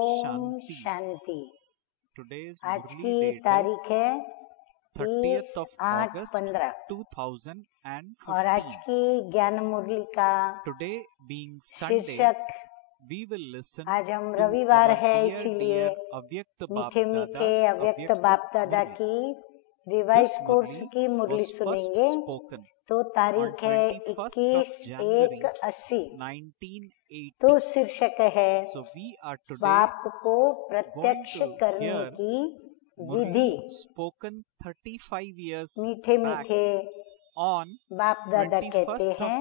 ओम शांति। आज की तारीख है 30/8/15 और आज की ज्ञान मुरली का शीर्षक, आज हम रविवार है इसीलिए मीठे मीठे अव्यक्त बाप दादा की रिवाइज कोर्स की मुरली सुनेंगे। तो तारीख है 21/1/80। तो शीर्षक है बाप को प्रत्यक्ष करने की विधि। मीठे मीठे बाप दादा कहते हैं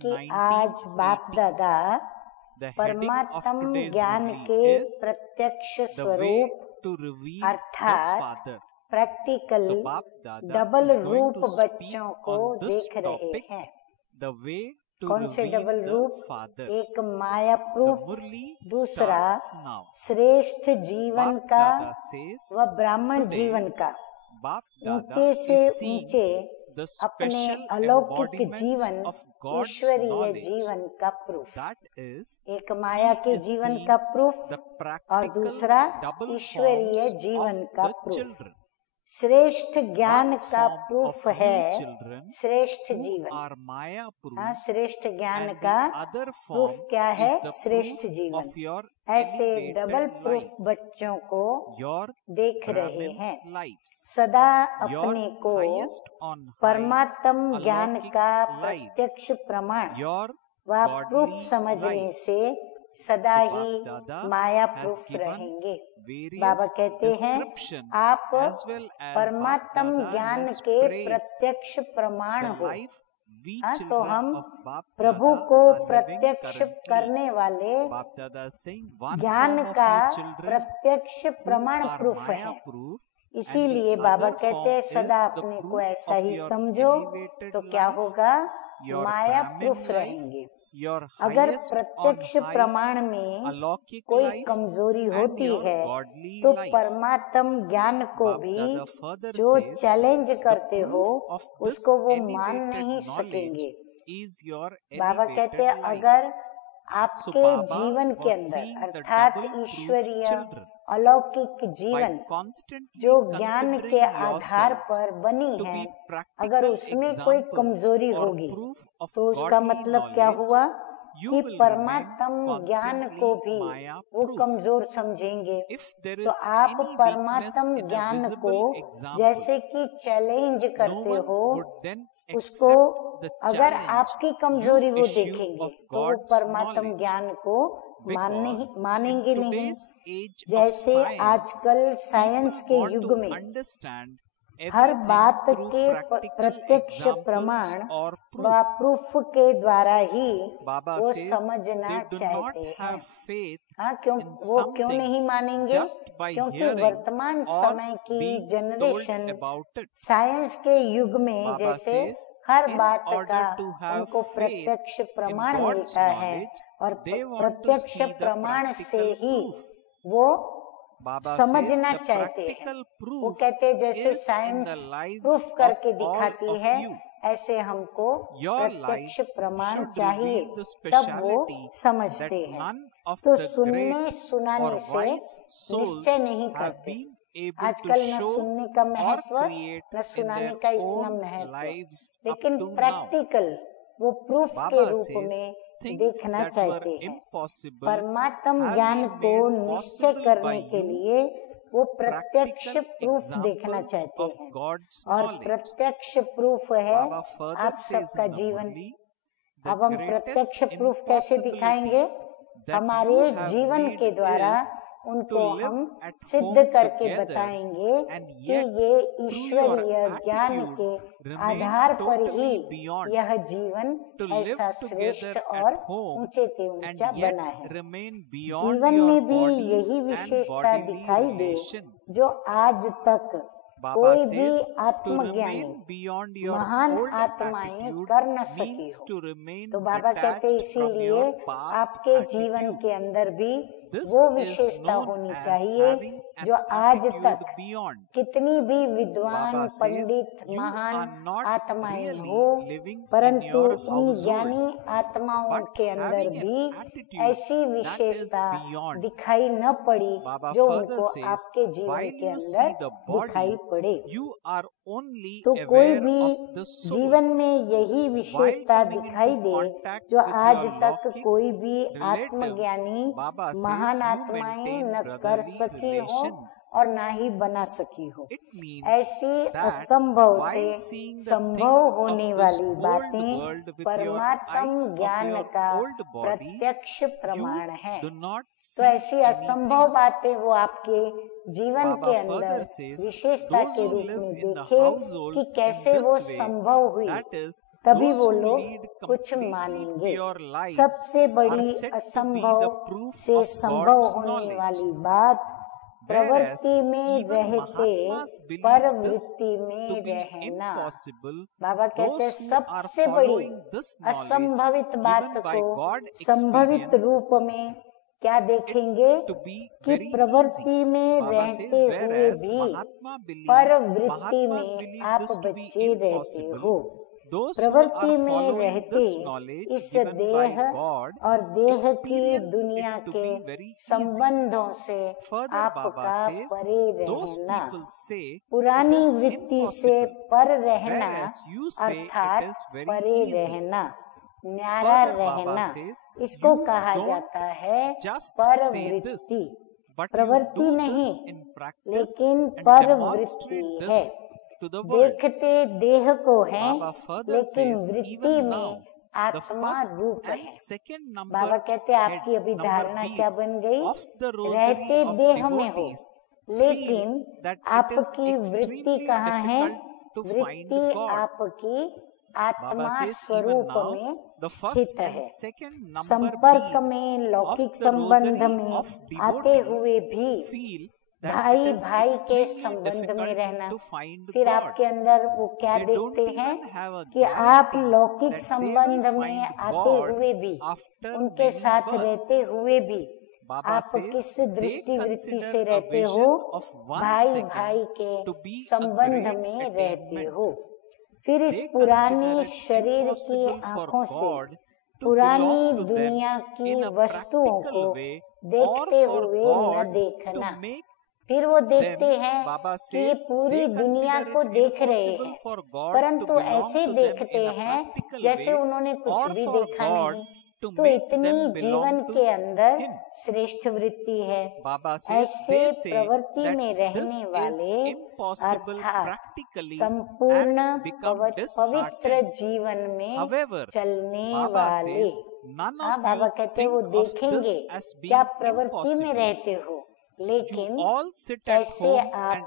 कि आज बाप दादा परमात्म ज्ञान के प्रत्यक्ष स्वरूप अर्थात प्रैक्टिकल डबल रूप बच्चों को देख रहे हैं। कौन से डबल रूप? एक माया प्रूफ, दूसरा श्रेष्ठ जीवन का व ब्राह्मण जीवन का। ऊंचे से ऊंचे अपने अलौकिक जीवन, ईश्वरीय जीवन का प्रूफ। एक माया के जीवन का प्रूफ और दूसरा ईश्वरीय जीवन का प्रूफ। श्रेष्ठ ज्ञान का प्रूफ है श्रेष्ठ जीवन। श्रेष्ठ ज्ञान का प्रूफ क्या है? श्रेष्ठ जीवन। ऐसे डबल प्रूफ बच्चों को देख रहे हैं। सदा अपने को परमात्म ज्ञान का प्रत्यक्ष प्रमाण व प्रूफ समझने से सदा ही माया प्रूफ रहेंगे। बाबा कहते हैं आप परमात्म ज्ञान के प्रत्यक्ष प्रमाण हो। तो हम प्रभु को प्रत्यक्ष करने वाले ज्ञान का प्रत्यक्ष प्रमाण प्रूफ है। इसीलिए बाबा कहते हैं सदा अपने को ऐसा ही समझो तो क्या होगा? माया प्रूफ रहेंगे। अगर प्रत्यक्ष प्रमाण में कोई कमजोरी होती है तो परमात्म ज्ञान को भी जो चैलेंज करते हो उसको वो मान नहीं सकेंगे। बाबा कहते हैं अगर आपके जीवन के अंदर अर्थात ईश्वरीय अलौकिक जीवन जो ज्ञान के आधार पर बनी है, अगर उसमें कोई कमजोरी होगी तो उसका मतलब क्या हुआ कि परमात्म ज्ञान को भी वो कमजोर समझेंगे। तो आप परमात्म ज्ञान को जैसे कि चैलेंज करते हो, उसको अगर आपकी कमजोरी वो देखेंगे तो वो परमात्म ज्ञान को मानेंगे नहीं। जैसे आजकल साइंस के युग में हर बात के प्रत्यक्ष प्रमाण व प्रूफ के द्वारा ही वो समझना चाहते हैं। वो क्यों नहीं मानेंगे? क्योंकि वर्तमान समय की जनरेशन साइंस के युग में जैसे हर बात का उनको प्रत्यक्ष प्रमाण मिलता है और प्रत्यक्ष प्रमाण से ही वो समझना चाहते हैं। वो कहते हैं जैसे साइंस प्रूफ करके दिखाती है ऐसे हमको प्रत्यक्ष प्रमाण चाहिए, तब वो समझते हैं। तो सुनने सुनाने से निश्चय नहीं करते। आजकल न सुनने का महत्व न सुनाने का इतना महत्व, लेकिन प्रैक्टिकल वो प्रूफ के रूप में देखना चाहते हैं। परमात्म ज्ञान को निश्चय करने के लिए वो प्रत्यक्ष प्रूफ देखना चाहते हैं और प्रत्यक्ष प्रूफ है आप सबका जीवन। अब हम प्रत्यक्ष प्रूफ कैसे दिखाएंगे? हमारे जीवन के द्वारा उनको हम सिद्ध करके बताएंगे कि ये ईश्वरीय ज्ञान के आधार पर ही यह जीवन ऐसा श्रेष्ठ और ऊंचे से ऊंचा बना है। जीवन में भी यही विशेषता दिखाई दे जो आज तक कोई भी आत्मज्ञानी महान आत्माएं कर न सकी हो। तो बाबा कहते इसीलिए आपके जीवन के अंदर भी वो विशेषता होनी चाहिए जो आज तक कितनी भी विद्वान पंडित महान आत्माएं हो, परंतु उन ज्ञानी आत्माओं के अंदर भी ऐसी विशेषता दिखाई न पड़ी जो उनको आपके जीवन के अंदर दिखाई पड़े। तो कोई भी जीवन में यही विशेषता दिखाई दे जो आज तक कोई भी आत्मज्ञानी महान आत्माएं न कर सकी हो और ना ही बना सकी हो। ऐसी असंभव से संभव होने वाली बातें परमात्म ज्ञान का प्रत्यक्ष प्रमाण है। तो ऐसी असंभव बातें वो आपके जीवन के अंदर विशेषता के रूप में देखे कि कैसे वो संभव हुई, तभी वो लोग कुछ मानेंगे। सबसे बड़ी असंभव से संभव होने वाली बात प्रवृत्ति में रहते परवृत्ति में रहना। बाबा कहते हैं सबसे बड़ी असंभवित बात को संभवित रूप में क्या देखेंगे कि प्रवृत्ति में रहते हुए भी परवृत्ति में आप बचे रहते हो। प्रवृत्ति में रहते इस देह और देह की दुनिया के संबंधों से आपका परे रहना, पुरानी वृत्ति से पर रहना अर्थात परे रहना, न्यारा रहना, इसको कहा जाता है परवृत्ति। प्रवृत्ति नहीं लेकिन परवृत्ति है। देखते देह को है लेकिन वृत्ति में आत्मा रूप है। बाबा कहते आपकी अभी धारणा क्या बन गई, रहते देह में हो लेकिन आपकी वृत्ति कहाँ है, वृत्ति आपकी आत्मा स्वरूप में स्थित है। संपर्क में लौकिक संबंध में आते हुए भी भाई भाई के संबंध में रहना, फिर आपके अंदर वो क्या देखते हैं कि आप लौकिक संबंध में आते हुए भी, उनके साथ रहते हुए भी आप किस दृष्टि वृत्ति से रहते हो, भाई भाई के संबंध में रहते हो। फिर इस पुरानी शरीर की आंखों से पुरानी दुनिया की वस्तुओं को देखते हुए न देखना। फिर वो देखते हैं कि ये पूरी दुनिया को देख रहे हैं, परंतु ऐसे देखते हैं जैसे उन्होंने कुछ भी देखा नहीं। तो इतनी जीवन के अंदर श्रेष्ठ वृत्ति है। ऐसे प्रवृत्ति में रहने वाले अर्थात संपूर्ण पवित्र जीवन में चलने वाले, हाँ बाबा कहते वो देखेंगे क्या प्रवृत्ति में रहते हो, लेकिन कैसे आप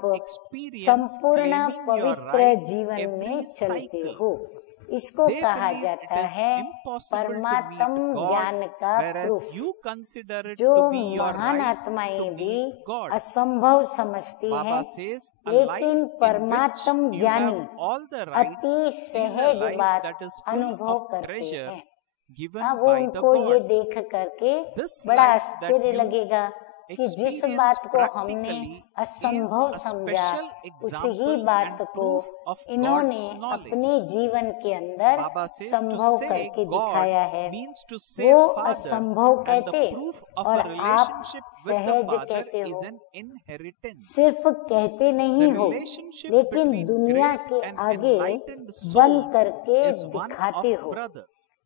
संपूर्ण पवित्र जीवन में चलते हो। इसको कहा जाता है परमात्म ज्ञान का प्रूफ। जो महान आत्माएं भी असंभव समझती हैं, लेकिन परमात्म ज्ञानी अति सहज बात अनुभव करते हैं। हाँ, वो उनको ये देख करके बड़ा आश्चर्य लगेगा कि जिस बात को हमने असंभव समझा, उसी ही बात को इन्होंने अपने जीवन के अंदर संभव करके दिखाया है। वो असंभव कहते और आप सहज कहते हो। सिर्फ कहते नहीं हो, लेकिन दुनिया के आगे बन करके दिखाते हो।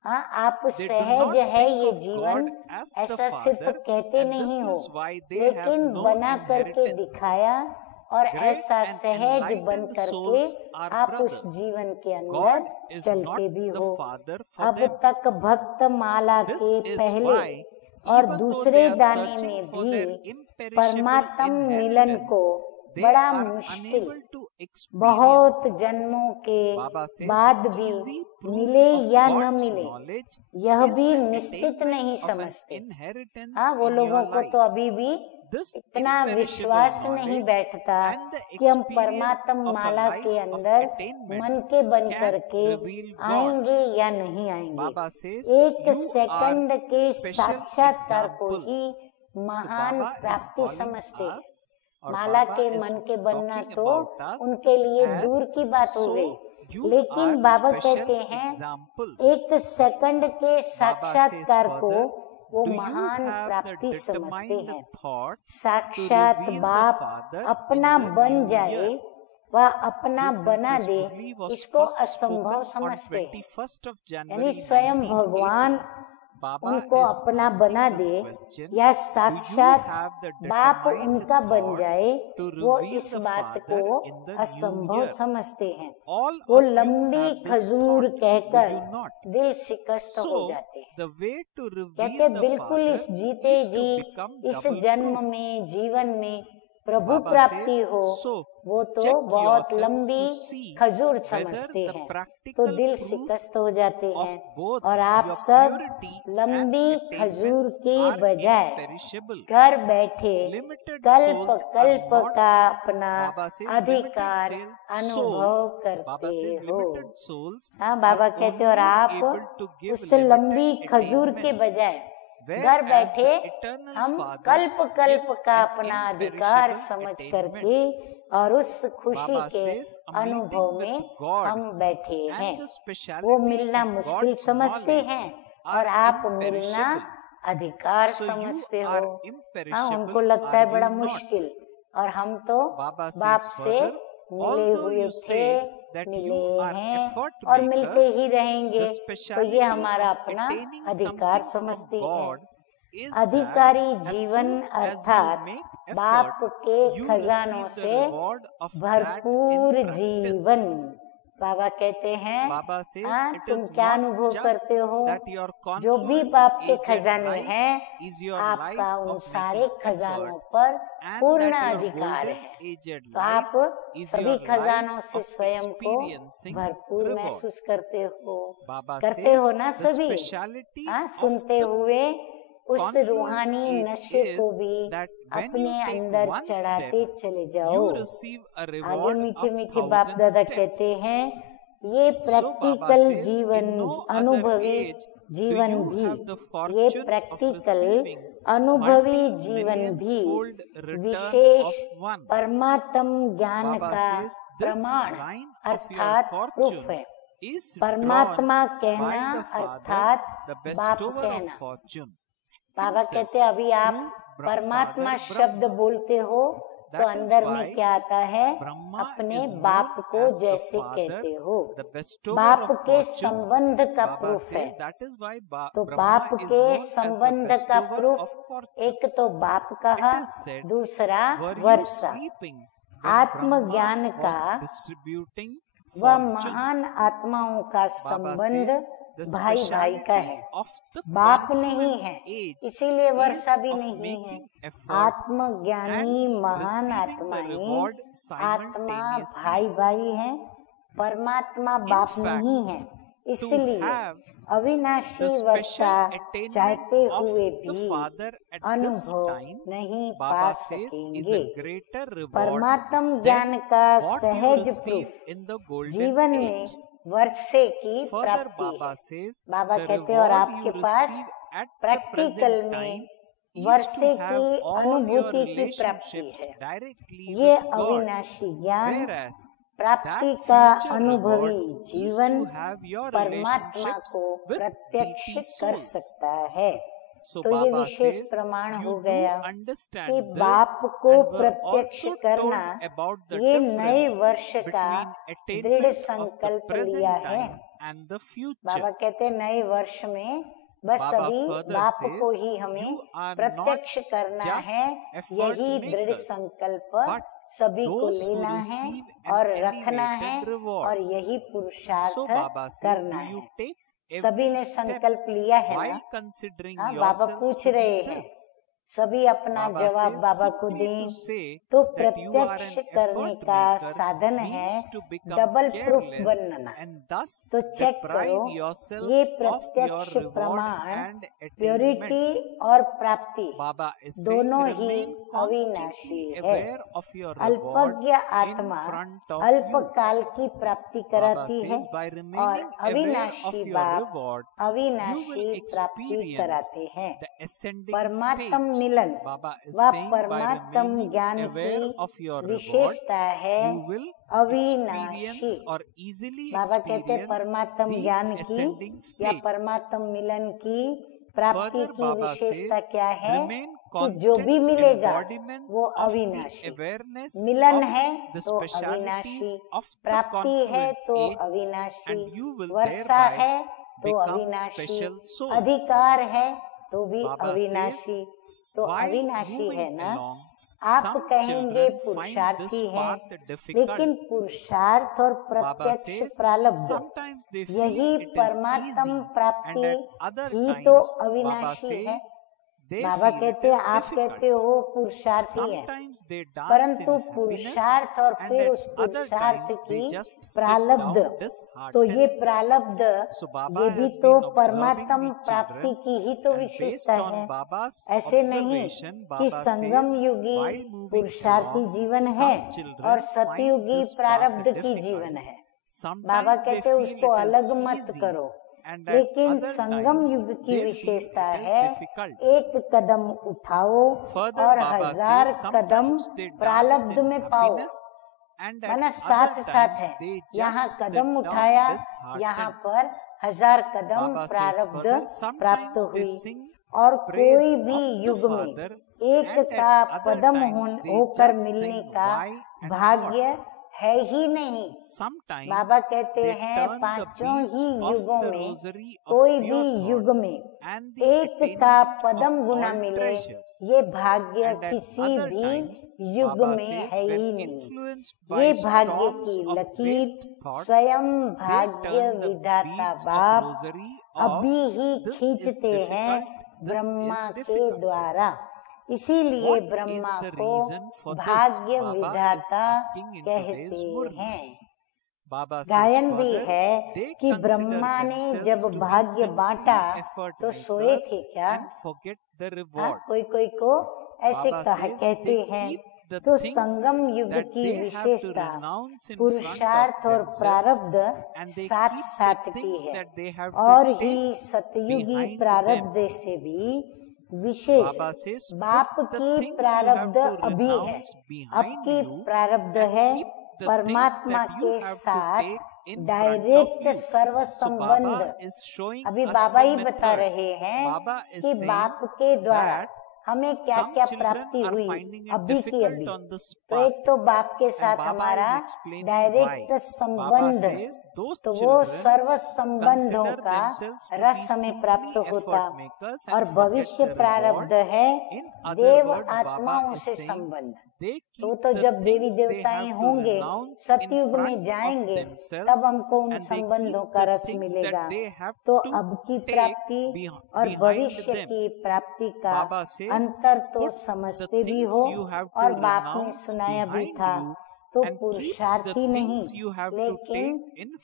हाँ, आप सहज है ये जीवन, ऐसा सिर्फ कहते नहीं हो, लेकिन बना करके दिखाया और ऐसा सहज बन करके आप उस जीवन के अंदर चलते भी हो। अब तक भक्त माला के पहले और दूसरे दाने में भी परमात्म मिलन को बड़ा मुश्किल, बहुत जन्मों के बाद भी मिले या न मिले यह भी निश्चित नहीं समझते। हाँ, वो लोगों को तो अभी भी इतना विश्वास नहीं बैठता कि हम परमात्म माला के अंदर मन के बन करके आएंगे या नहीं आएंगे। एक सेकंड के साक्षात्कार को ही महान प्राप्ति समझते हैं। माला के मन के बनना तो उनके लिए दूर की बात हो गई, लेकिन बाबा कहते हैं एक सेकंड के साक्षात्कार को वो महान प्राप्ति समझते हैं। साक्षात बाप अपना बन जाए वह अपना बना दे, इसको असंभव समझते हैं। यानी स्वयं भगवान उनको अपना बना दे या साक्षात बाप उनका बन जाए, वो इस बात को असंभव समझते हैं। वो लंबी खजूर कहकर दिल शिकस्त हो जाते हैं। कहते बिल्कुल इस जीते जी इस जन्म में जीवन में प्रभु प्राप्ति हो, वो तो बहुत लंबी खजूर समझते हैं, तो दिल शिकस्त हो जाते हैं। और आप सब लंबी खजूर के बजाय घर बैठे कल्प कल्प का अपना अधिकार अनुभव करते हो। हाँ, बाबा कहते और आप उस लंबी खजूर के बजाय घर बैठे हम कल्प कल्प का अपना अधिकार समझ करके और उस खुशी के अनुभव में हम बैठे हैं। वो मिलना मुश्किल समझते हैं और आप मिलना अधिकार समझते हो। हाँ, उनको लगता है बड़ा मुश्किल, और हम तो बाप से मिले हुए थे, मिले हैं और मिलते ही रहेंगे, तो ये हमारा अपना अधिकार समझते हैं। अधिकारी जीवन अर्थात बाप के खजानों से भरपूर जीवन। बाबा कहते हैं हाँ, तुम क्या अनुभव करते हो? जो भी बाप के खजाने हैं, आपका उन सारे खजानों पर पूर्ण अधिकार है। तो आप सभी खजानों से स्वयं को भरपूर महसूस करते हो ना सभी? हाँ, सुनते हुए उस रूहानी नशे को भी अपने अंदर चढ़ाते चले जाओ। आगे मीठे मीठे बाप दादा कहते हैं ये प्रैक्टिकल जीवन अनुभवी जीवन भी, ये प्रैक्टिकल अनुभवी जीवन भी विशेष परमात्म ज्ञान का प्रमाण अर्थात प्रूफ है। परमात्मा कहना अर्थात बाप कहना। बाबा कहते हैं अभी आप परमात्मा शब्द बोलते हो तो अंदर में क्या आता है? अपने बाप को जैसे कहते हो, बाप के संबंध का प्रूफ है। तो बाप के संबंध का प्रूफ एक तो बाप कहा, दूसरा वर्षा आत्मज्ञान का, वह महान आत्माओं का संबंध भाई भाई का है, बाप नहीं है, इसीलिए वर्षा भी नहीं है। आत्मज्ञानी महान आत्माएं आत्मा भाई भाई है, परमात्मा बाप नहीं है। इसलिए अविनाशी वर्षा चाहते हुए भी अनुभव नहीं पा सकेंगे। परमात्म ज्ञान का सहज प्रूफ जीवन में वर्षे की प्राप्ति है। बाबा कहते हैं और आपके पास प्रैक्टिकल में वर्षे की अनुभूति की प्राप्ति है। ये अविनाशी ज्ञान प्राप्ति का अनुभवी जीवन परमात्मा को प्रत्यक्ष कर सकता है। तो ये विशेष प्रमाण हो गया कि बाप को प्रत्यक्ष करना ये नए वर्ष का दृढ़ संकल्प लिया है। बाबा कहते नए वर्ष में बस सभी बाप को ही हमें प्रत्यक्ष करना है, यही दृढ़ संकल्प सभी को लेना है और रखना है और यही पुरुषार्थ करना है। सभी ने संकल्प लिया है ना? हाँ, बाबा पूछ रहे हैं, सभी अपना जवाब बाबा को दें। तो प्रत्यक्ष करने का साधन है डबल प्रूफ बनना। तो चेक करो ये प्रत्यक्ष प्रमाण प्योरिटी और प्राप्ति दोनों ही अविनाशी है। अल्पज्ञ आत्मा अल्पकाल की प्राप्ति कराती है और अविनाशी बाप अविनाशी प्राप्ति कराते हैं। परमात्म मिलन व परमात्म ज्ञान की विशेषता है अविनाशी। बाबा कहते हैं परमात्म ज्ञान की या परमात्म मिलन की प्राप्ति की विशेषता क्या है कि जो भी मिलेगा वो अविनाशी। मिलन है तो अविनाशी, प्राप्ति है तो अविनाशी, वर्षा है तो अविनाशी, अधिकार है तो भी अविनाशी। तो अविनाशी है ना। आप कहेंगे पुरुषार्थी है, लेकिन पुरुषार्थ और प्रत्यक्ष प्रारब्ध यही परमात्म प्राप्ति ही तो अविनाशी है। बाबा कहते हैं आप कहते हो पुरुषार्थी है, परंतु पुरुषार्थ और फिर उस पुरुषार्थ की प्रारब्ध, तो ये प्रारब्ध ये भी तो परमात्म प्राप्ति की ही तो विशेषता है। ऐसे नहीं कि संगम युगी पुरुषार्थी जीवन है और सतयुगी प्रारब्ध की जीवन है। बाबा कहते हैं उसको अलग मत करो, लेकिन संगम युग की विशेषता है एक कदम उठाओ और 1000 कदम प्रारब्ध में पाओ। माना साथ साथ है, यहाँ कदम उठाया, यहाँ पर 1000 कदम प्रारब्ध प्राप्त हुई। और कोई भी युग में एक का पदम होकर मिलने का भाग्य है ही नहीं। बाबा कहते हैं पांचों ही युगों में कोई भी युग में एक का पदम गुना मिले, ये भाग्य किसी भी युग में है ही नहीं। ये भाग्य की लकीर स्वयं भाग्य विधाता बाप अभी ही खींचते हैं ब्रह्मा के द्वारा। इसीलिए ब्रह्मा को भाग्य विधाता कहते हैं। गायन भी है कि ब्रह्मा ने जब भाग्य बांटा तो सोए थे क्या? कोई कोई को ऐसे कहते हैं। तो संगम युग की विशेषता पुरुषार्थ और प्रारब्ध साथ साथ की है, और ही सतयुगी प्रारब्ध से भी विशेष बाप की प्रारब्ध अभी है। अब की प्रारब्ध है परमात्मा के साथ डायरेक्ट सर्व संबंध। अभी बाबा ही बता रहे हैं कि बाप के द्वारा हमें क्या क्या प्राप्ति हुई अभी की अभी। तो एक तो बाप के साथ हमारा डायरेक्ट संबंध, तो वो सर्व संबंधों का रस हमें प्राप्त होता। और भविष्य प्रारब्ध है देव आत्माओं से संबंध। तो जब देवी देवताएं होंगे सतयुग में जाएंगे तब हमको उन संबंधों का रस मिलेगा। तो अब की प्राप्ति और भविष्य की प्राप्ति का अंतर तो समझते भी हो, और बाप ने सुनाया भी था। तो पुरुषार्थी नहीं लेकिन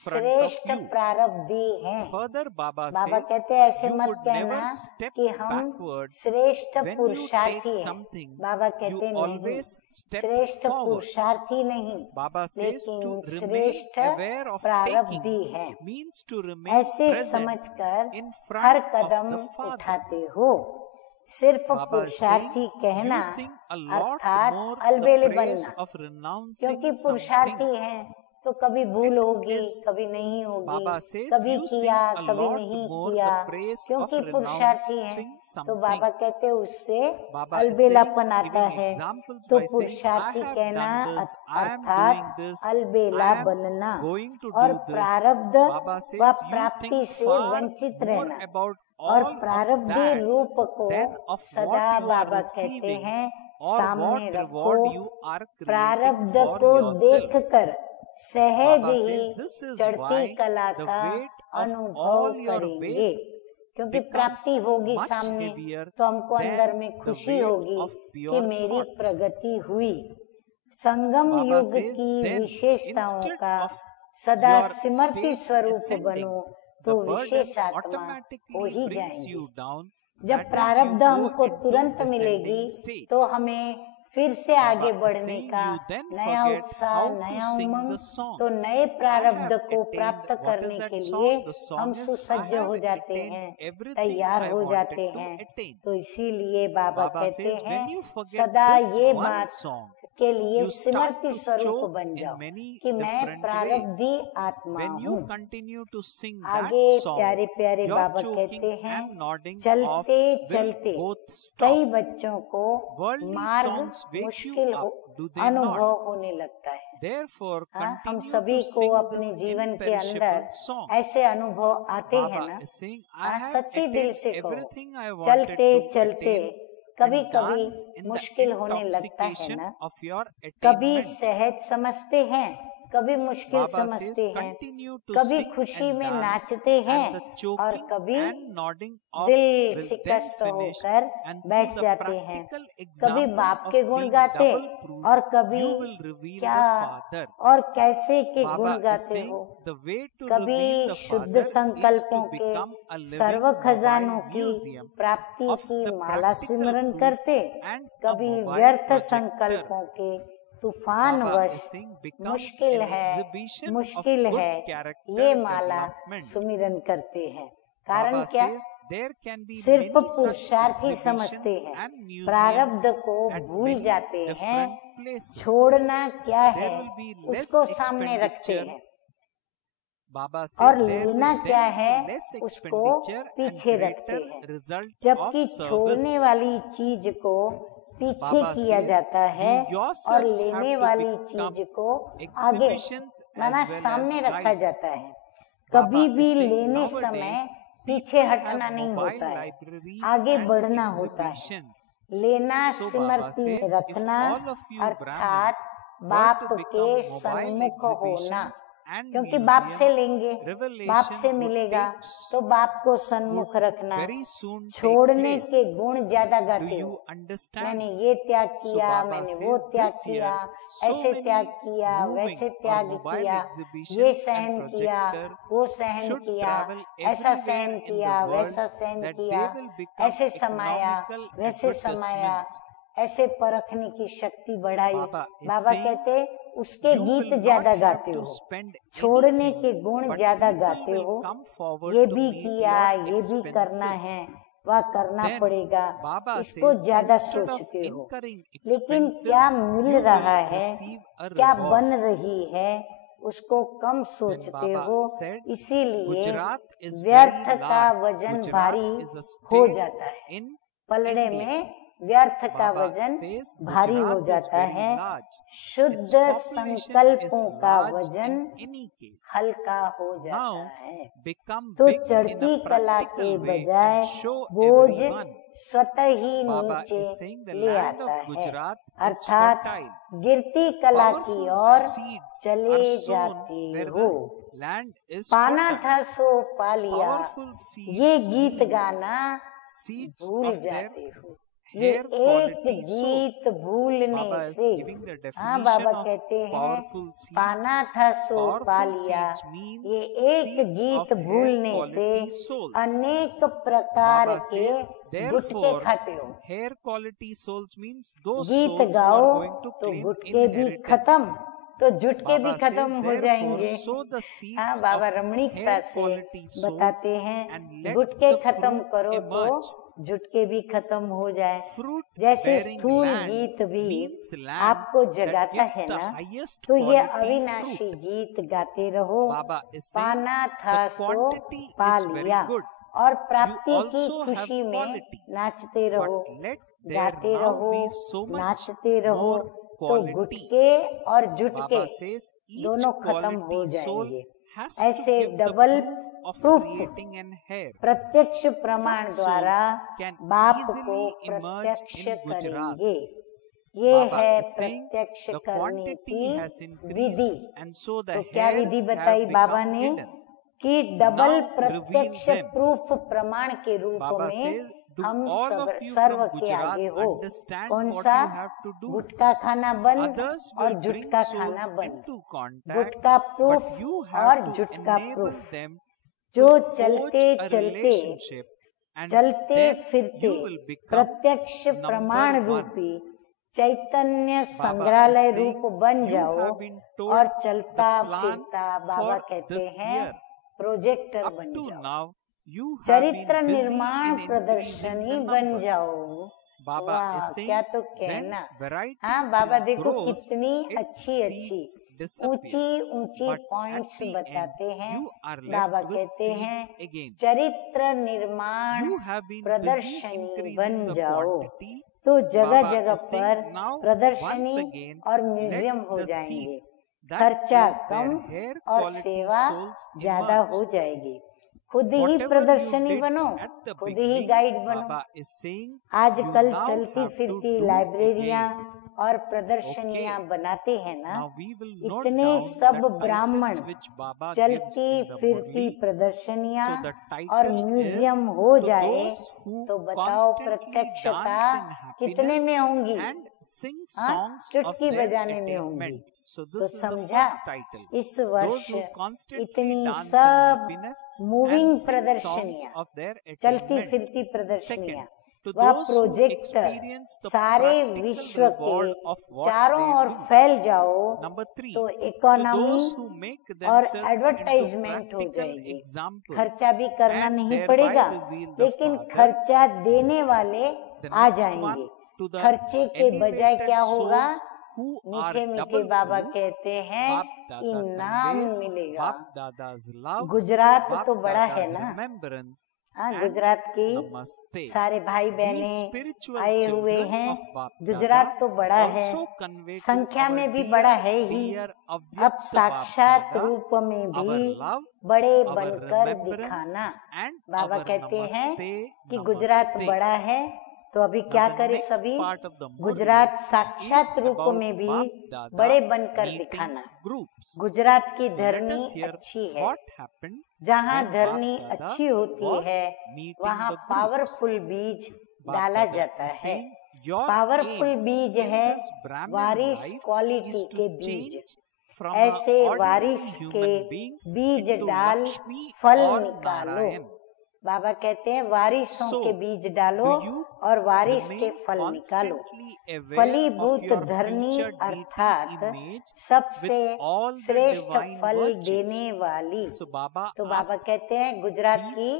श्रेष्ठ प्रारब्धी हैं। बाबा कहते हैं ऐसे मत कहना कि हम श्रेष्ठ पुरुषार्थी हैं। बाबा कहते नहीं श्रेष्ठ पुरुषार्थी नहीं लेकिन श्रेष्ठ प्रारब्धी है। ऐसे समझकर हर कदम उठाते हो। सिर्फ पुरुषार्थी कहना अर्थात अलबेले बनना, क्योंकि पुरुषार्थी हैं तो कभी भूल होगी कभी नहीं होगी, कभी किया कभी नहीं किया। क्योंकि पुरुषार्थी हैं तो बाबा कहते उससे अलबेलापन आता है। तो पुरुषार्थी कहना अर्थात अलबेला बनना और प्रारब्ध व प्राप्ति से वंचित रहना। और प्रारब्धी रूप को सदा बाबा कहते हैं सामने रखो। प्रारब्ध को देखकर सहज ही चढ़ती कला का अनुभव करेंगे, क्योंकि प्राप्ति होगी सामने तो हमको अंदर में खुशी होगी कि मेरी प्रगति हुई। संगम युग की विशेषताओं का सदा स्मृति स्वरूप बनो तो विशेष आत्मा हो ही जाएंगे। जब प्रारब्ध हमको तुरंत मिलेगी तो हमें फिर से आगे बढ़ने का नया उत्साह, नया उमंग। तो नए प्रारब्ध को प्राप्त करने के लिए हम सुसज्ज हो जाते हैं, तैयार हो जाते हैं। तो इसीलिए बाबा कहते हैं सदा ये बात के लिए स्मृति स्वरूप बन जाओ कि मैं प्रारब्धी आत्मा हूँ। आगे प्यारे प्यारे बाबा कहते हैं चलते चलते कई बच्चों को मार्ग मुश्किल अनुभव होने लगता है। हम सभी को अपने जीवन के अंदर ऐसे अनुभव आते हैं ना, सच्ची दिल से कहो, चलते चलते कभी कभी मुश्किल होने लगता है ना, कभी सहज समझते हैं, कभी मुश्किल समझते हैं, कभी खुशी में नाचते हैं और कभी दिल शिकस्त होकर बैठ जाते हैं, कभी बाप के गुण गाते और कभी क्या और कैसे के गुण गाते हो, कभी शुद्ध संकल्पों के सर्व खजानों की प्राप्ति की माला सिमरन करते, कभी व्यर्थ संकल्पों के तूफान वश मुश्किल है ये माला सुमिरन करते हैं। कारण क्या? सिर्फ पुरुषार्थी समझते हैं, प्रारब्ध को भूल जाते हैं, छोड़ना क्या है उसको सामने रखते हैं और लेना क्या है उसको पीछे रखते हैं। जबकि छोड़ने वाली चीज को पीछे किया जाता है और लेने वाली चीज को आगे माना सामने रखा जाता है। कभी भी लेने समय पीछे हटना नहीं होता है, आगे बढ़ना होता है। लेना स्मृति में रखना अर्थात बाप के सन्मुख होना, क्योंकि बाप से लेंगे, बाप से मिलेगा, तो बाप को सन्मुख रखना। छोड़ने के गुण ज्यादा गाते हो, मैंने ये त्याग किया, मैंने वो त्याग किया, ऐसे त्याग किया, वैसे त्याग किया, ये सहन किया, वो सहन किया, ऐसा सहन किया, वैसा सहन किया, ऐसे समाया, वैसे समाया, ऐसे परखने की शक्ति बढ़ाई। बाबा कहते उसके गीत ज्यादा गाते हो, छोड़ने के गुण ज्यादा गाते हो। ये भी किया, ये भी करना है, वह करना पड़ेगा, इसको ज्यादा सोचते हो। लेकिन क्या मिल रहा है, क्या बन रही है, उसको कम सोचते हो। इसीलिए व्यर्थ का वजन भारी हो जाता है। पलड़े में व्यर्थ का वजन भारी हो जाता है, शुद्ध संकल्पों का वजन हल्का हो जाता है। तो चढ़ती कला के बजाय बोझ स्वतः ही नीचे ले आता है, अर्थात गिरती कला की ओर चले जाते हो। पाना था सो पा लिया, ये गीत गाना भूल जाते हो। ये एक गीत भूलने से, हाँ बाबा कहते हैं पाना था सो पा लिया, ये एक गीत भूलने से अनेक प्रकार के गुटके खाते हो। गीत गाओ तो गुटके भी खत्म, तो जुटके भी खत्म हो जाएंगे। हाँ बाबा रमणीकता से बताते हैं गुटके खत्म करो तो जुटके भी खत्म हो जाए। जैसे स्थूल गीत भी आपको जगाता है ना, तो ये अविनाशी गीत गाते रहो। पाना था सो पा लिया, और प्राप्ति की खुशी में नाचते रहो, गाते रहो, नाचते रहो, तो गुटके और जुटके दोनों खत्म हो जाएंगे। ऐसे डबल प्रूफ प्रत्यक्ष प्रमाण द्वारा बाप को प्रत्यक्ष करेंगे। ये है प्रत्यक्ष करने की विधि। तो क्या विधि बताई बाबा ने कि डबल प्रत्यक्ष प्रूफ प्रमाण के रूप में हम सर्व के आगे हो। कौन सा? गुटखा खाना बंद और जुटका खाना बंद। गुटखा प्रूफ और जुटका प्रूफ, जो चलते चलते चलते फिरते प्रत्यक्ष प्रमाण रूपी चैतन्य संग्रहालय रूप बन जाओ और चलता फिरता बाबा कहते हैं प्रोजेक्टर बन जाओ, चरित्र निर्माण प्रदर्शनी बन जाओ। वाह, क्या तो कहना। हाँ बाबा देखो कितनी अच्छी अच्छी ऊंची ऊंची पॉइंट्स बताते हैं। बाबा कहते हैं चरित्र निर्माण प्रदर्शनी बन जाओ, तो जगह जगह पर प्रदर्शनी और म्यूजियम हो जाएंगे, खर्चा कम और सेवा ज्यादा हो जाएगी। खुद ही प्रदर्शनी बनो, खुद ही गाइड बनो। आजकल चलती फिरती लाइब्रेरियां और प्रदर्शनियां बनाते हैं ना, इतने सब ब्राह्मण चलती फिरती प्रदर्शनियां और म्यूजियम हो जाए तो बताओ प्रत्यक्षता कितने में होंगी? चुटकी बजाने में होंगी। तो समझा, इस वर्ष इतनी सब मूविंग प्रदर्शनियां, चलती फिरती प्रदर्शनियां, वह प्रोजेक्टर सारे विश्व के चारों ओर फैल जाओ तो इकोनॉमी और एडवर्टाइजमेंट हो जाएगी। खर्चा भी करना नहीं पड़ेगा, लेकिन खर्चा देने वाले आ जाएंगे। खर्चे के बजाय क्या होगा? मीठे मीठे बाबा कहते हैं इनाम मिलेगा। गुजरात तो बड़ा है ना, हाँ गुजरात की सारे भाई बहने आए हुए हैं। गुजरात तो बड़ा है, संख्या में भी बड़ा है ही, अब साक्षात रूप में भी बड़े बनकर दिखाना। बाबा कहते हैं कि गुजरात बड़ा है, तो अभी क्या करे सभी? गुजरात साक्षात रूप में भी बड़े बनकर दिखाना। गुजरात की धरनी अच्छी है, जहाँ धरनी अच्छी होती है वहाँ पावरफुल बीज डाला जाता है। पावरफुल बीज है वारिस क्वालिटी के बीज। ऐसे वारिस के बीज डाल फल निकालो। बाबा कहते हैं वारिसों के बीज डालो और वारिस के फल निकालो। फलीभूत धरनी अर्थात सबसे श्रेष्ठ फल देने वाली। तो बाबा कहते हैं गुजरात की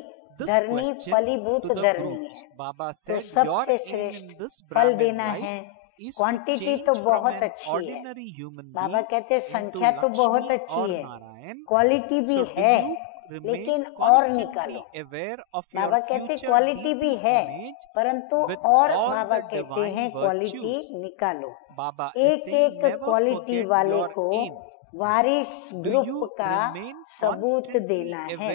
धरनी फलीभूत धरनी है, तो सबसे श्रेष्ठ फल देना है। क्वांटिटी तो बहुत अच्छी है, बाबा कहते हैं संख्या तो बहुत अच्छी है, क्वालिटी भी है, लेकिन और निकालो। बाबा कहते क्वालिटी भी है, परंतु और बाबा कहते हैं क्वालिटी निकालो। एक एक क्वालिटी वाले को वारिस ग्रुप का सबूत देना है।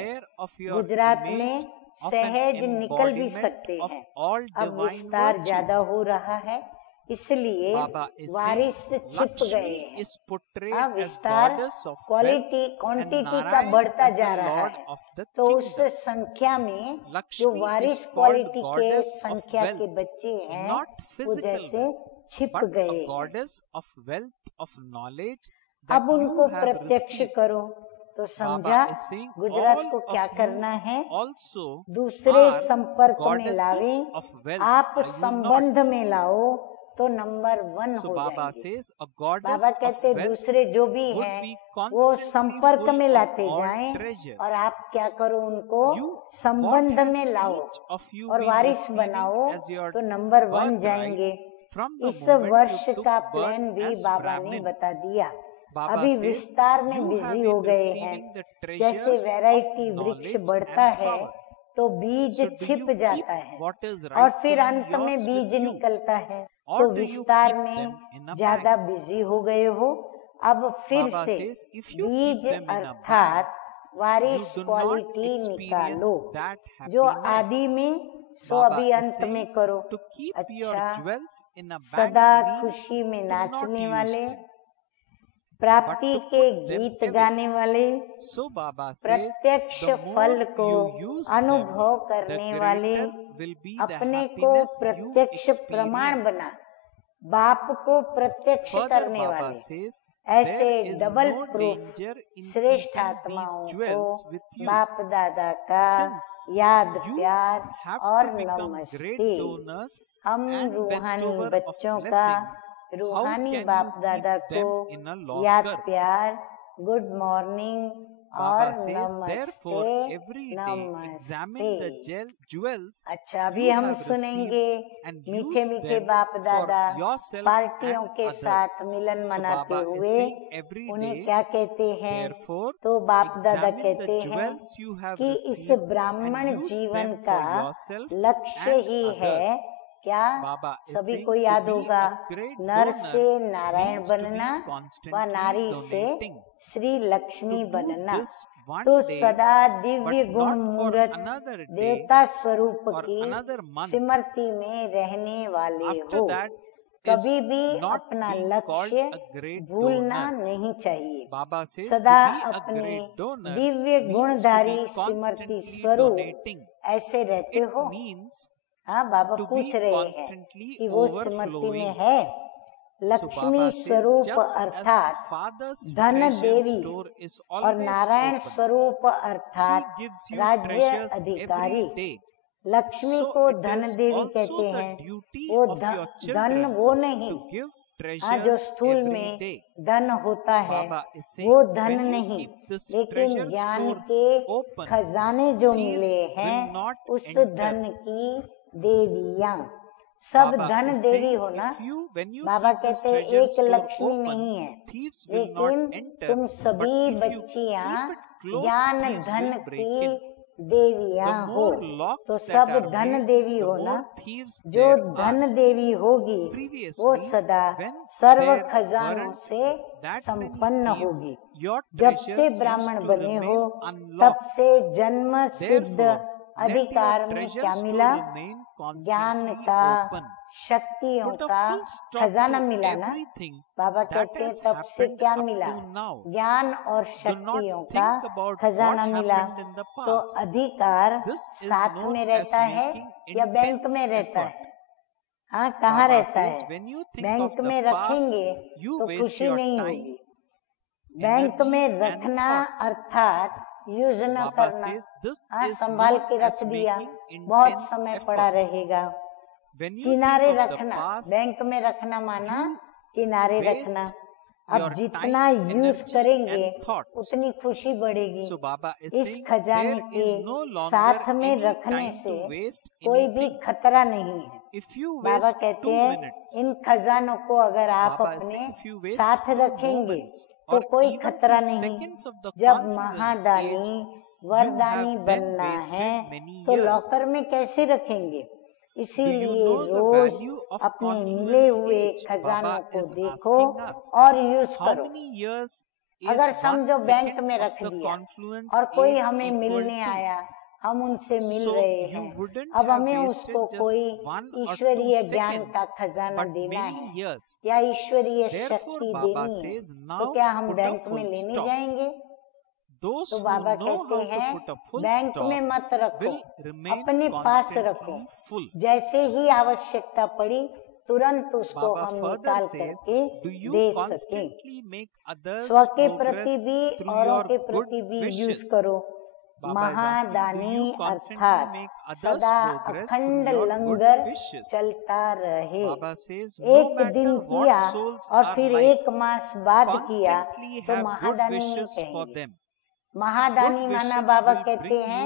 गुजरात में सहज निकल भी सकते हैं, अब विस्तार ज्यादा हो रहा है इसलिए वारिस छिप गए हैं। अब विस्तार क्वालिटी क्वांटिटी का बढ़ता जा रहा है, तो उस संख्या में जो वारिस क्वालिटी के संख्या के बच्चे हैं वो जैसे छिप गए हैं। अब उनको प्रत्यक्ष करो। तो समझा गुजरात को क्या करना है? दूसरे संपर्क में लावे, आप संबंध में लाओ तो नंबर 1 हो जाएंगे। बाबा कहते दूसरे जो भी हैं वो संपर्क में लाते जाएं और आप क्या करो उनको संबंध में लाओ और वारिस बनाओ तो नंबर 1 जाएंगे। इस वर्ष का प्लान भी बाबा ने बता दिया। अभी विस्तार में बिजी हो गए हैं। जैसे वैरायटी वृक्ष बढ़ता है तो बीज छिप जाता है और फिर अंत में बीज निकलता है, तो विस्तार में ज्यादा बिजी हो गए हो। अब फिर से बीज अर्थात वारिस क्वालिटी निकालो जो आदि में, सो अभी अंत में करो। अच्छा, सदा खुशी में नाचने वाले, प्राप्ति के गीत गाने वाले, प्रत्यक्ष फल को अनुभव करने वाले, अपने को प्रत्यक्ष प्रमाण बना, बाप को प्रत्यक्ष करने वाले, ऐसे डबल प्रूफ श्रेष्ठ आत्माओं को बाप दादा का याद प्यार और नमस्ते। हम रूहानी बच्चों का रूहानी बाप दादा को याद प्यार, गुड मॉर्निंग और नमस्ते नमस्ते। अच्छा, अभी हम सुनेंगे मीठे मीठे बाप दादा पार्टियों के साथ मिलन मनाते हुए उन्हें क्या कहते हैं। तो बाप दादा कहते हैं कि इस ब्राह्मण जीवन का लक्ष्य ही है क्या, सभी को याद होगा, नर से नारायण बनना व नारी से श्री लक्ष्मी बनना। तो सदा दिव्य गुण मूर्त देवता स्वरूप की स्मृति में रहने वाले हो। कभी भी अपना लक्ष्य भूलना नहीं चाहिए। सदा अपने दिव्य गुणधारी स्मृति स्वरूप ऐसे रहते हो। हाँ, बाबा पूछ रहे हैं कि वो स्मृति में है। लक्ष्मी स्वरूप अर्थात धन देवी और नारायण स्वरूप अर्थात राज्य अधिकारी। लक्ष्मी को धन देवी कहते हैं। वो धन वो नहीं, हाँ, जो स्थूल में धन होता है वो धन नहीं, लेकिन ज्ञान के खजाने जो मिले हैं उस धन की देवियाँ। सब धन देवी हो ना। बाबा कहते एक लक्ष्मी नहीं है, लेकिन तुम सभी बच्चियाँ ज्ञान धन की देवियाँ हो। तो सब धन देवी हो ना। जो धन देवी होगी वो सदा सर्व खजानों से संपन्न होगी। जब से ब्राह्मण बने हो तब से जन्म सिद्ध अधिकार में क्या मिला, ज्ञान का, शक्तियों का खजाना मिला ना। बाबा कहते हैं तब से क्या मिला, ज्ञान और शक्तियों का खजाना मिला। तो अधिकार साथ में रहता है या बैंक में रहता है। हाँ, कहाँ रहता है। बैंक में रखेंगे तो खुशी नहीं होगी। बैंक में रखना अर्थात यूज न करना। हाँ, संभाल के रख दिया, बहुत समय पड़ा रहेगा। किनारे रखना, बैंक में रखना माना किनारे रखना। अब जितना यूज करेंगे उतनी खुशी बढ़ेगी। इस खजाने के साथ में रखने से कोई भी खतरा नहीं है। बाबा कहते हैं इन खजानों को अगर आप अपने साथ रखेंगे तो कोई खतरा नहीं। जब महादानी वरदानी बनना है तो लॉकर में कैसे रखेंगे। इसीलिए रोज अपने मिले हुए खजानों को देखो और यूज करो। अगर समझो बैंक में रख दिया और कोई हमें मिलने आया, हम उनसे मिल रहे हैं, अब हमें उसको कोई ईश्वरीय ज्ञान का खजाना देना है या ईश्वरीय शक्ति देनी है, तो क्या हम बैंक में लेने जाएंगे। तो बाबा कहते हैं बैंक में मत रखो, अपने पास रखो। जैसे ही आवश्यकता पड़ी तुरंत उसको हम निकाल करके दे सकें। स्व के प्रति भी औरों के प्रति भी यूज करो। महादानी अर्थात सदा अखंड लंगर चलता रहे। एक दिन किया और फिर एक मास बाद किया तो महादानी नहीं कहेंगे। महादानी माना बाबा कहते हैं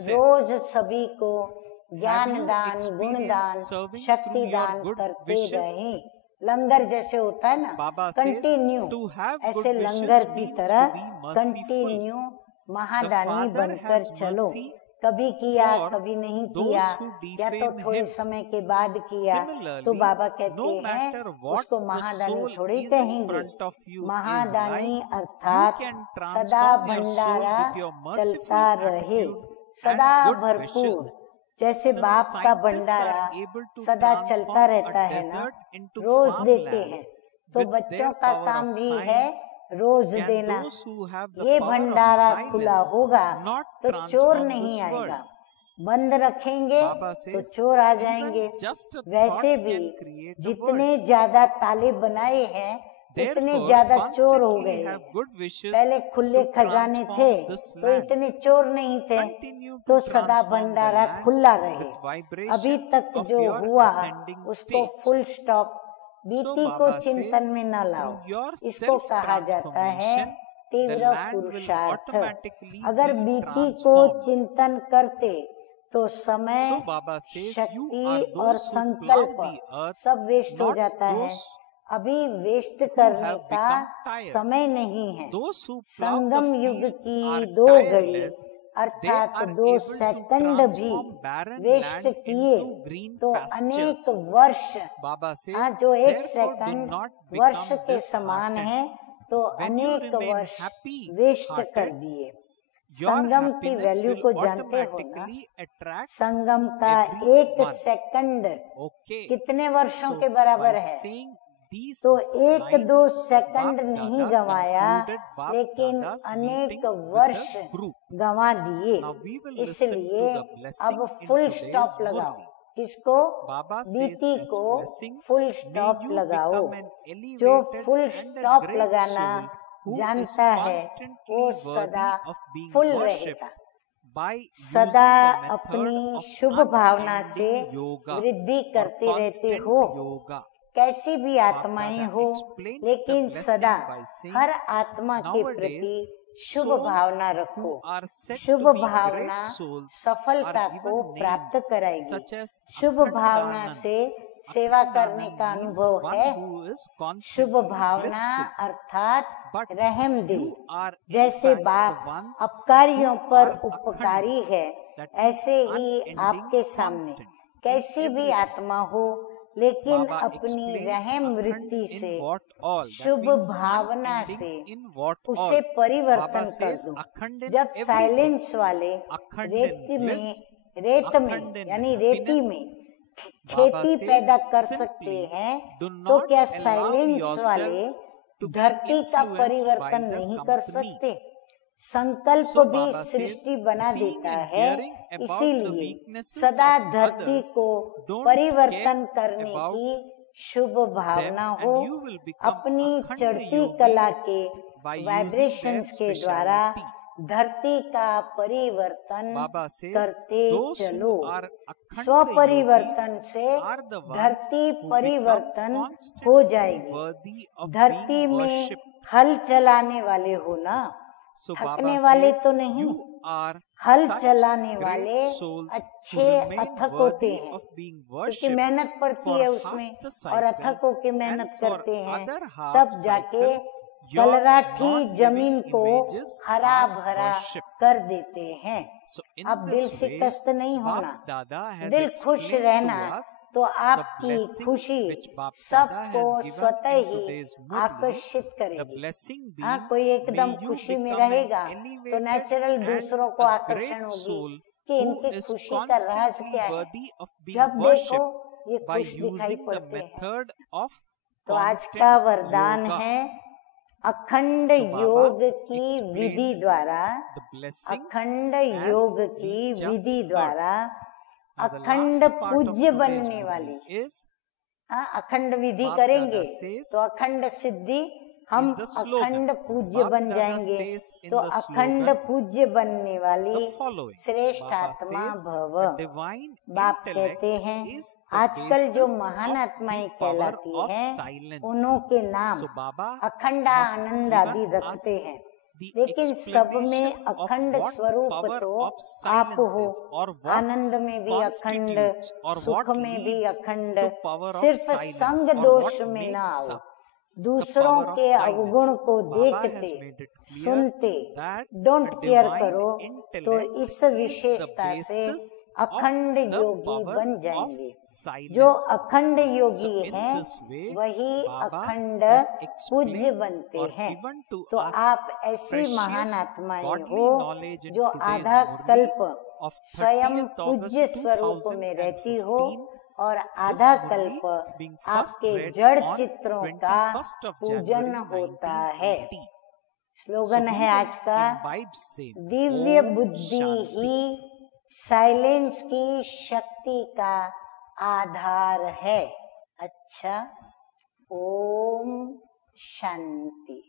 रोज सभी को ज्ञान दान, गुण दान, शक्ति दान करते रहे। लंगर जैसे होता है ना, कंटिन्यू, ऐसे लंगर की तरह कंटिन्यू महादानी बनकर चलो। कभी किया कभी नहीं किया या तो थोड़े समय के बाद किया तो बाबा कहते हैं उसको महादानी थोड़ी कहेंगे। महादानी अर्थात सदा भंडारा चलता रहे, सदा भरपूर। जैसे बाप का भंडारा सदा चलता रहता है ना, रोज देते हैं, तो बच्चों का काम भी है रोज देना। ये भंडारा खुला होगा तो चोर नहीं आएगा, बंद रखेंगे तो चोर आ जाएंगे। वैसे भी जितने ज्यादा ताले बनाए हैं इतने ज्यादा चोर हो गए। पहले खुले खजाने थे तो इतने चोर नहीं थे, तो सदा भंडारा खुला रहे। अभी तक जो हुआ उसको फुल स्टॉप, बीती को चिंतन में न लाओ। इसको कहा जाता है तीव्र पुरुषार्थ। अगर बीती को चिंतन करते तो समय, शक्ति और संकल्प सब वेस्ट हो जाता है। अभी वेस्ट करने का समय नहीं है। संगम युग की 2 घड़ी अर्थात 2 सेकंड भी वेस्ट किए तो अनेक वर्ष, जो 1 सेकंड वर्ष के समान है, तो अनेक वर्ष वेस्ट कर दिए। संगम की वैल्यू को जानते हो ना? संगम का 1 सेकंड कितने वर्षों के बराबर है? तो 1-2 सेकंड नहीं गंवाया, लेकिन अनेक वर्ष गंवा दिए। इसलिए अब फुल स्टॉप लगाओ। किसको? बीती को फुल स्टॉप लगाओ। जो फुल स्टॉप लगाना जानता है वो सदा फुल रहेगा। सदा अपनी शुभ भावना से वृद्धि करते रहते हो। कैसी भी आत्माएं हो, लेकिन सदा हर आत्मा के प्रति शुभ भावना रखो। शुभ भावना सफलता को प्राप्त कराएगी। शुभ भावना से सेवा करने का अनुभव है। शुभ भावना अर्थात रहम दिल। जैसे बाप अपकारियों पर उपकारी है, ऐसे ही आपके सामने कैसी भी आत्मा हो, लेकिन अपनी रहम वृत्ति से, शुभ भावना से उसे परिवर्तन कर दो। जब साइलेंस वाले रेत में यानी रेती में खेती पैदा कर सकते हैं, तो क्या साइलेंस वाले धरती का परिवर्तन नहीं कर सकते? संकल्प भी सृष्टि बना देता है। इसीलिए सदा धरती को परिवर्तन करने की शुभ भावना हो। अपनी चढ़ती कला के वाइब्रेशंस के द्वारा धरती का परिवर्तन करते चलो। स्व परिवर्तन से धरती परिवर्तन हो जाएगी। धरती में हल चलाने वाले हो ना, थकने वाले तो नहीं। हल चलाने वाले अच्छे अथक होते हैं, क्योंकि मेहनत पड़ती है उसमें, और अथक होके मेहनत करते हैं, तब जाके कलराठी जमीन को हरा भरा कर देते हैं। अब दिल शिकस्त नहीं होना, दिल खुश रहना, तो आपकी खुशी सबको स्वतः ही आकर्षित करेगी। हाँ, कोई एकदम खुशी में रहेगा तो नेचुरल दूसरों को आकर्षण होगी कि इनकी खुशी का राज क्या है। जब देखो ये खुश दिखाई पड़ते हैं। तो आज का वरदान है अखंड योग की विधि द्वारा, अखंड योग की विधि द्वारा अखंड पूज्य बनने वाली। अखंड विधि करेंगे तो अखंड सिद्धि, हम अखंड पूज्य बन जाएंगे। तो अखंड पूज्य बनने वाली श्रेष्ठ आत्मा भव। बाप कहते हैं आजकल जो महान आत्माएं कहलाती हैं, उन्हों के नाम अखंड आनंद आदि रखते हैं, लेकिन सब में अखंड स्वरूप तो आप हो। आनंद में भी अखंड, सुख में भी अखंड। सिर्फ संग दोष में ना आओ। दूसरों के अवगुण को देखते सुनते डोंट केयर करो, तो इस विशेषता से अखंड योगी बन जाएंगे। जो अखंड योगी हैं वही अखंड पूज्य बनते हैं। तो आप ऐसी महान आत्माएं हो जो आधा कल्प स्वयं पूज्य स्वरूप में रहती हो, और आधा कल्प आपके जड़ चित्रों का पूजन होता है। स्लोगन है आज का, दिव्य बुद्धि ही साइलेंस की शक्ति का आधार है। अच्छा, ओम शांति।